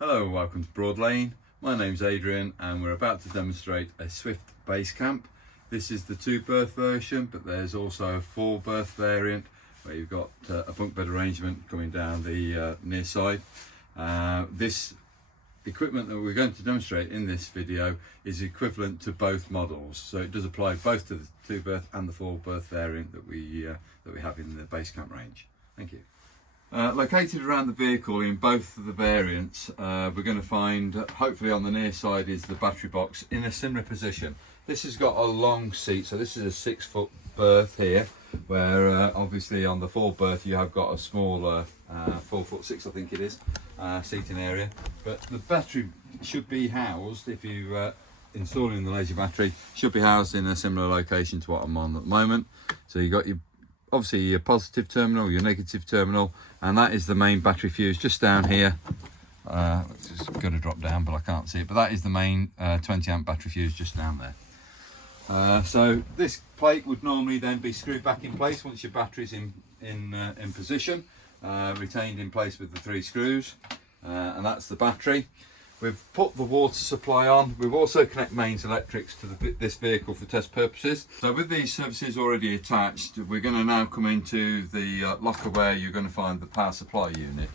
Hello and welcome to Broadlane. My name's Adrian and we're about to demonstrate a Swift Basecamp. This is the 2-berth version, but there's also a 4-berth variant where you've got a bunk bed arrangement coming down the near side. This equipment that we're going to demonstrate in this video is equivalent to both models, so it does apply both to the 2-berth and the 4-berth variant that we have in the Basecamp range. Thank you. Located around the vehicle in both of the variants, we're going to find, hopefully on the near side, is the battery box in a similar position. This has got a long seat, so this is a 6-foot berth here, where obviously on the 4-berth you have got a smaller 4'6", I think it is, seating area. But the battery should be housed, if you installing the laser battery, should be housed in a similar location to what I'm on at the moment. So you've got obviously your positive terminal, your negative terminal, and that is the main battery fuse just down here. It's just going to drop down, but I can't see it. But that is the main 20 amp battery fuse just down there. So this plate would normally then be screwed back in place once your battery's in position, retained in place with the 3 screws, and that's the battery. We've put the water supply on. We've also connected mains electrics to this vehicle for test purposes. So with these services already attached, we're going to now come into the locker where you're going to find the power supply unit.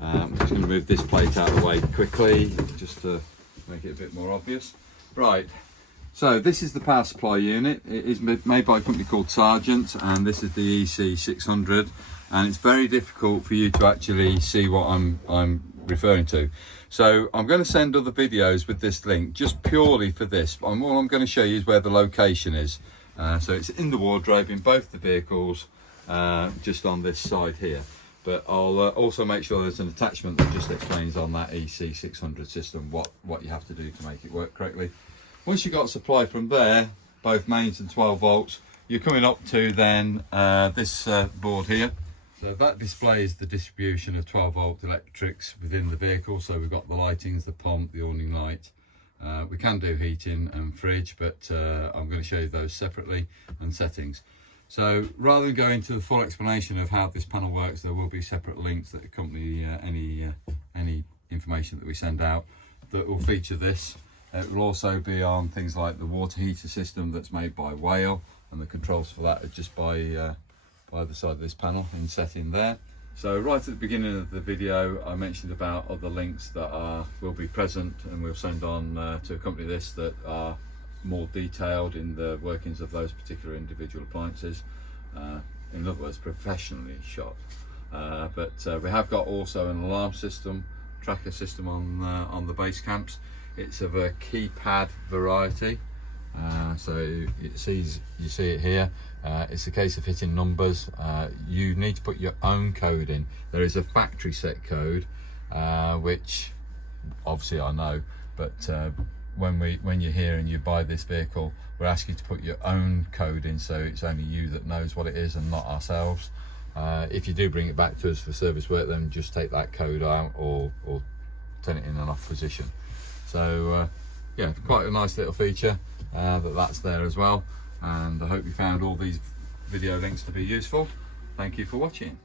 I'm just going to move this plate out of the way quickly, just to make it a bit more obvious. Right, so this is the power supply unit. It is made by a company called Sargent, and this is the EC600. And it's very difficult for you to actually see what I'm referring to. So I'm going to send other videos with this link just purely for this. All I'm going to show you is where the location is. So it's in the wardrobe in both the vehicles, just on this side here. But I'll also make sure there's an attachment that just explains on that EC600 system what you have to do to make it work correctly. Once you've got supply from there, both mains and 12 volts, you're coming up to then this board here. So that displays the distribution of 12 volt electrics within the vehicle. So we've got the lightings, the pump, the awning light. We can do heating and fridge, but I'm going to show you those separately, and settings. So rather than go into the full explanation of how this panel works, there will be separate links that accompany any information that we send out that will feature this. It will also be on things like the water heater system that's made by Whale, and the controls for that are just by the side of this panel in setting there. So right at the beginning of the video I mentioned about other links that will be present and we'll send on to accompany this, that are more detailed in the workings of those particular individual appliances, in other words professionally shot. But we have got also an alarm system, tracker system on the Basecamps. It's of a keypad variety. So you see it here. It's a case of hitting numbers. You need to put your own code in. There is a factory set code, which obviously I know, but when you're here and you buy this vehicle, we're asking you to put your own code in, so it's only you that knows what it is and not ourselves. If you do bring it back to us for service work, then just take that code out or turn it in an off position. So yeah, quite a nice little feature that's there as well, and I hope you found all these video links to be useful. Thank you for watching.